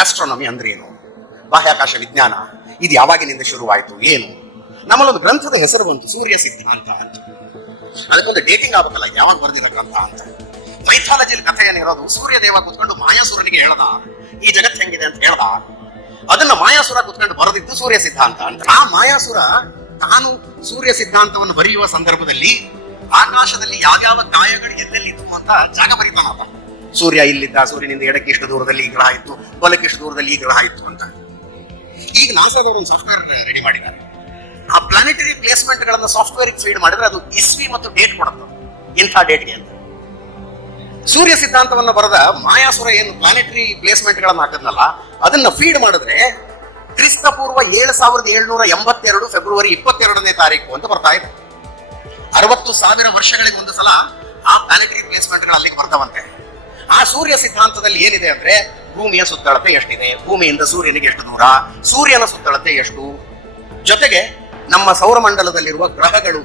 Astronomy ಅಂದ್ರೆ ಏನು, ಬಾಹ್ಯಾಕಾಶ ವಿಜ್ಞಾನ ಇದು ಯಾವಾಗಿನಿಂದ ಶುರುವಾಯಿತು ಏನು. ನಮ್ಮಲ್ಲೊಂದು ಗ್ರಂಥದ ಹೆಸರು ಬಂತು, ಸೂರ್ಯ ಸಿದ್ಧಾಂತ ಅಂತ. ಅದಕ್ಕೊಂದು ಡೇಟಿಂಗ್ ಆಗಬೇಕಲ್ಲ, ಯಾವಾಗ ಬರ್ದಿರೋ ಗ್ರಂಥ ಅಂತ. ಮೈಥಾಲಜಿಯಲ್ಲಿ ಕಥೆ ಏನಿರೋದು, ಸೂರ್ಯ ದೇವ ಕುತ್ಕೊಂಡು ಮಾಯಾಸುರನಿಗೆ ಹೇಳ್ದ ಈ ಜಗತ್ ಹೆಂಗಿದೆ ಅಂತ ಹೇಳ್ದ. ಅದನ್ನ ಮಾಯಾಸುರ ಕುತ್ಕೊಂಡು ಬರೆದಿದ್ದು ಸೂರ್ಯ ಸಿದ್ಧಾಂತ ಅಂತ. ಆ ಮಾಯಾಸುರ ತಾನು ಸೂರ್ಯ ಸಿದ್ಧಾಂತವನ್ನು ಬರೆಯುವ ಸಂದರ್ಭದಲ್ಲಿ ಆಕಾಶದಲ್ಲಿ ಯಾವ್ಯಾವ ಗಾಯಗಳು ಎಲ್ಲೆಲ್ಲಿತ್ತು ಅಂತ ಜಾಗ ಬರೀತಾನಲ್ಲ. ಸೂರ್ಯ ಇಲ್ಲಿದ್ದ, ಸೂರ್ಯನಿಂದ ಎಡಕ್ಕೆ ಇಷ್ಟು ದೂರದಲ್ಲಿ ಈ ಗ್ರಹ ಇತ್ತು, ಬಲಕ್ಕೆ ಇಷ್ಟು ದೂರದಲ್ಲಿ ಈ ಗ್ರಹ ಇತ್ತು ಅಂತ. ಈಗ ನಾಸಾದವರು ಒಂದು ಸಾಫ್ಟ್ವೇರ್ ರೆಡಿ ಮಾಡಿದ್ದಾರೆ. ಆ ಪ್ಲಾನೆಟರಿ ಪ್ಲೇಸ್ಮೆಂಟ್ ಗಳನ್ನ ಸಾಫ್ಟ್ವೇರ್ ಫೀಡ್ ಮಾಡಿದ್ರೆ ಅದು ಇಸ್ವಿ ಮತ್ತು ಡೇಟ್ ಕೊಡುತ್ತೆ, ಇಂಥ ಡೇಟ್ಗೆ ಅಂತ. ಸೂರ್ಯ ಸಿದ್ಧಾಂತವನ್ನು ಬರೆದ ಮಾಯಾಸುರ ಏನು ಪ್ಲಾನೆಟರಿ ಪ್ಲೇಸ್ಮೆಂಟ್ ಗಳನ್ನ ಹಾಕಿದ್ನಲ್ಲ, ಅದನ್ನ ಫೀಡ್ ಮಾಡಿದ್ರೆ ಕ್ರಿಸ್ತಪೂರ್ವ 7782 ಫೆಬ್ರವರಿ 22ನೇ ತಾರೀಕು ಅಂತ ಬರ್ತಾ ಇದೆ. 60,000 ವರ್ಷಗಳಿಗೆ ಒಂದು ಸಲ ಆ ಪ್ಲಾನೆಟರಿ ಪ್ಲೇಸ್ಮೆಂಟ್ ಗಳು ಅಲ್ಲಿಗೆ ಬರ್ತಾವಂತೆ. ಆ ಸೂರ್ಯ ಸಿದ್ಧಾಂತದಲ್ಲಿ ಏನಿದೆ ಅಂದ್ರೆ, ಭೂಮಿಯ ಸುತ್ತಳತೆ ಎಷ್ಟಿದೆ, ಭೂಮಿಯಿಂದ ಸೂರ್ಯನಿಗೆ ಎಷ್ಟು ದೂರ, ಸೂರ್ಯನ ಸುತ್ತಳತೆ ಎಷ್ಟು, ಜೊತೆಗೆ ನಮ್ಮ ಸೌರಮಂಡಲದಲ್ಲಿರುವ ಗ್ರಹಗಳು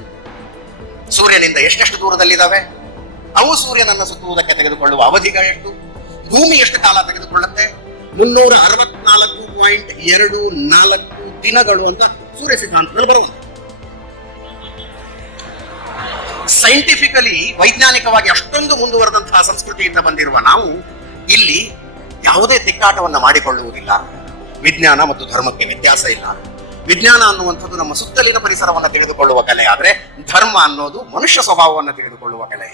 ಸೂರ್ಯನಿಂದ ಎಷ್ಟೆಷ್ಟು ದೂರದಲ್ಲಿದ್ದಾವೆ, ಅವು ಸೂರ್ಯನನ್ನು ಸುತ್ತುವುದಕ್ಕೆ ತೆಗೆದುಕೊಳ್ಳುವ ಅವಧಿಗಳು ಎಷ್ಟು, ಭೂಮಿ ಎಷ್ಟು ಕಾಲ ತೆಗೆದುಕೊಳ್ಳುತ್ತೆ, 364.24 ದಿನಗಳು ಅಂತ ಸೂರ್ಯ ಸಿದ್ಧಾಂತದಲ್ಲಿ ಬರುವುದು. ಸೈಂಟಿಫಿಕಲಿ, ವೈಜ್ಞಾನಿಕವಾಗಿ ಅಷ್ಟೊಂದು ಮುಂದುವರೆದಂತಹ ಸಂಸ್ಕೃತಿಯಿಂದ ಬಂದಿರುವ ನಾವು ಇಲ್ಲಿ ಯಾವುದೇ ತಿಕ್ಕಾಟವನ್ನ ಮಾಡಿಕೊಳ್ಳುವುದಿಲ್ಲ. ವಿಜ್ಞಾನ ಮತ್ತು ಧರ್ಮಕ್ಕೆ ವ್ಯತ್ಯಾಸ ಇಲ್ಲ. ವಿಜ್ಞಾನ ಅನ್ನುವಂಥದ್ದು ನಮ್ಮ ಸುತ್ತಲಿನ ಪರಿಸರವನ್ನು ತಿಳಿದುಕೊಳ್ಳುವ ಕಲೆ, ಆದ್ರೆ ಧರ್ಮ ಅನ್ನೋದು ಮನುಷ್ಯ ಸ್ವಭಾವವನ್ನು ತಿಳಿದುಕೊಳ್ಳುವ ಕಲೆ.